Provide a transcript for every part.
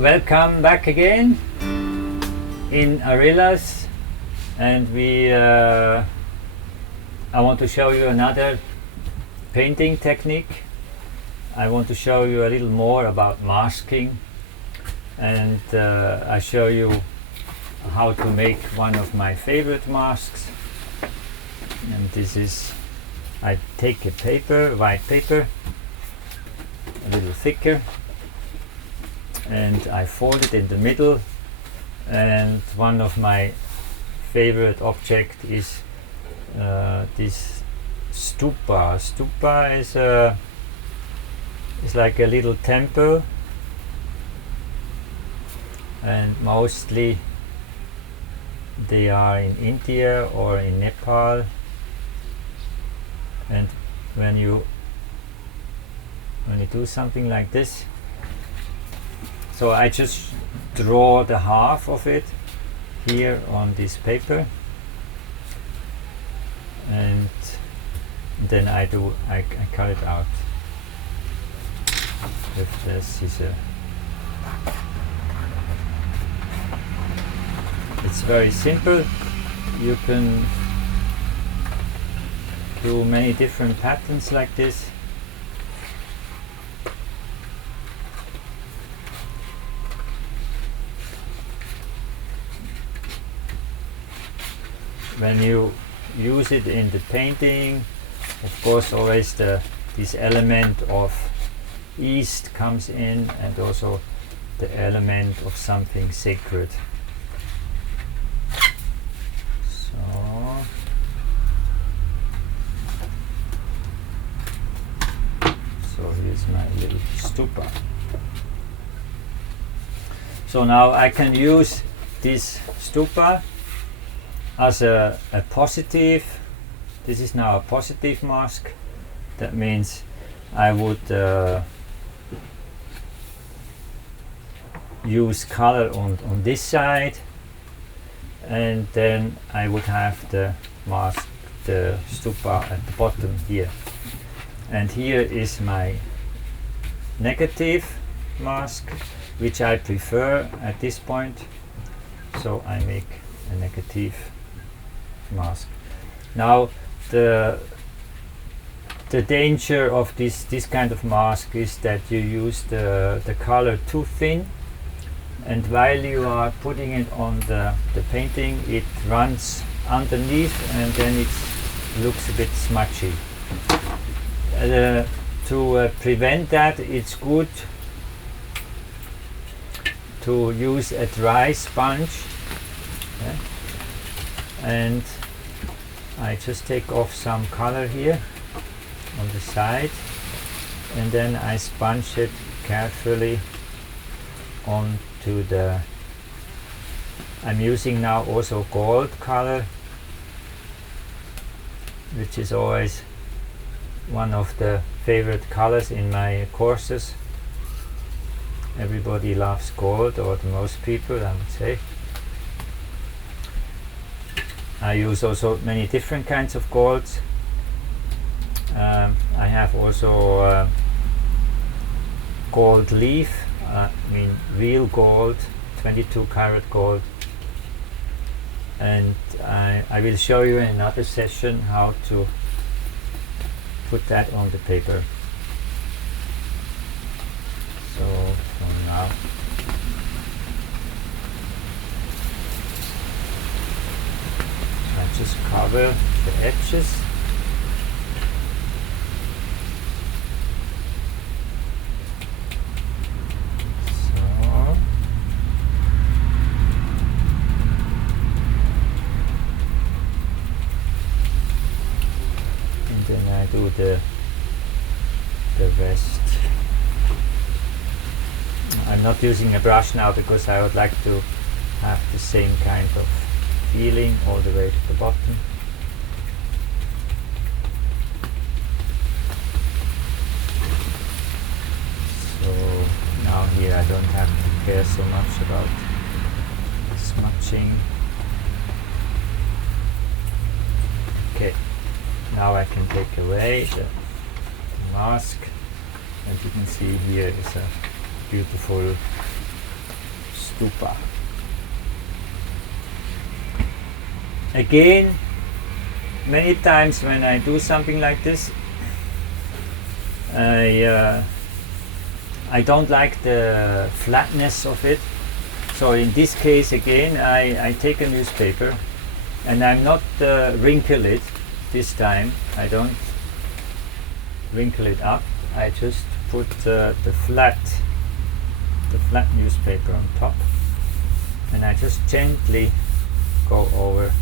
Welcome back again in Arillas, and I want to show you another painting technique. I want to show you a little more about masking, and I show you how to make one of my favorite masks. And this is, I take a paper, white paper, a little thicker, and I fold it in the middle, and one of my favorite object is this stupa. Stupa is like a little temple, and mostly they are in India or in Nepal. And when you do something like this, so I just draw the half of it here on this paper, and then I cut it out with the scissor. It's very simple. You can do many different patterns like this. When you use it in the painting, of course always this element of East comes in, and also the element of something sacred. So here's my little stupa. So now I can use this stupa as a positive. This is now a positive mask. That means I would use color on this side, and then I would have the mask, the stupa at the bottom here. And here is my negative mask, which I prefer at this point. So I make a negative mask. Now the danger of this kind of mask is that you use the color too thin, and while you are putting it on the painting, it runs underneath, and then it looks a bit smudgy. To prevent that, it's good to use a dry sponge. Yeah? And I just take off some color here on the side, and then I sponge it carefully onto the, I'm using now also gold color, which is always one of the favorite colors in my courses. Everybody loves gold, or the most people, I would say. I use also many different kinds of golds. I have also gold leaf, I mean real gold, 22 karat gold, and I will show you in another session how to put that on the paper. So from now, I just cover the edges. So, and then I do the rest. I'm not using a brush now because I would like to have the same kind of feeling all the way to the bottom. So now here I don't have to care so much about smudging. Okay, now I can take away the mask, and you can see here is a beautiful stupa. Again, many times when I do something like this, I don't like the flatness of it. So in this case again, I take a newspaper and I'm not wrinkle it this time. I don't wrinkle it up. I just put the flat newspaper on top, and I just gently go over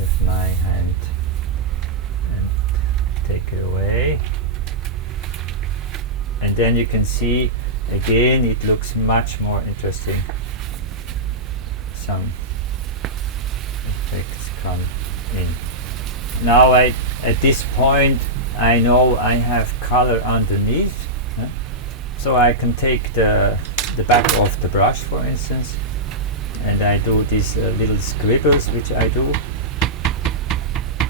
with my hand and take it away. And then you can see again it looks much more interesting. Some effects come in. Now at this point I know I have color underneath, so I can take the back of the brush, for instance, and I do these little scribbles which I do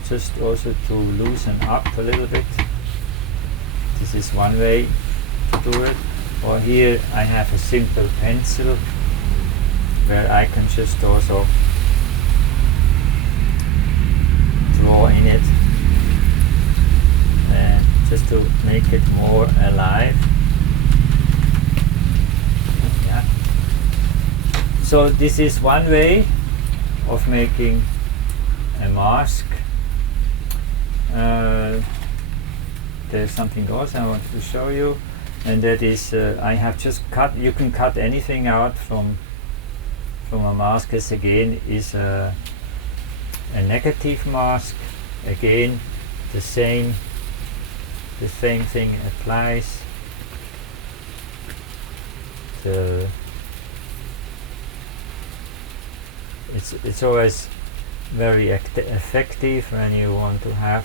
just also to loosen up a little bit. This is one way to do it. Or here I have a simple pencil where I can just also draw in it, and just to make it more alive. Yeah. So this is one way of making a mask. There's something else I want to show you, and that is I have just cut. You can cut anything out from a mask. This again is a negative mask. Again, the same thing applies. It's always very effective when you want to have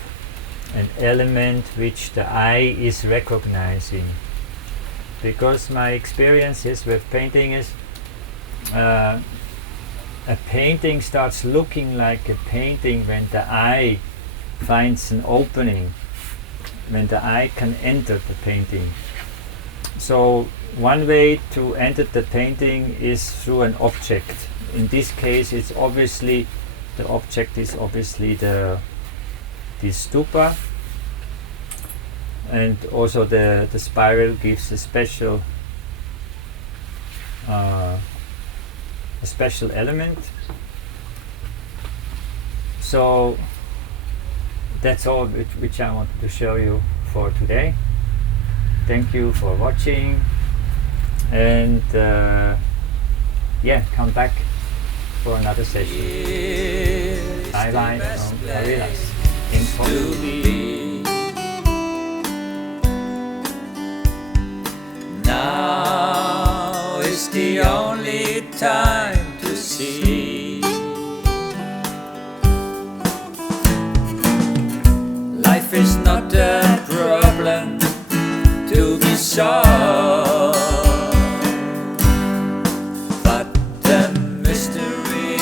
an element which the eye is recognizing, because my experiences with painting is a painting starts looking like a painting when the eye finds an opening, when the eye can enter the painting. So one way to enter the painting is through an object. In this case, it's obviously the object is obviously this stupa, and also the spiral gives a special element. So that's all which I wanted to show you for today. Thank you for watching, and yeah, come back for another session. Bye bye from Arilas. Now is the only time to see. Life is not a problem to be solved, but a mystery.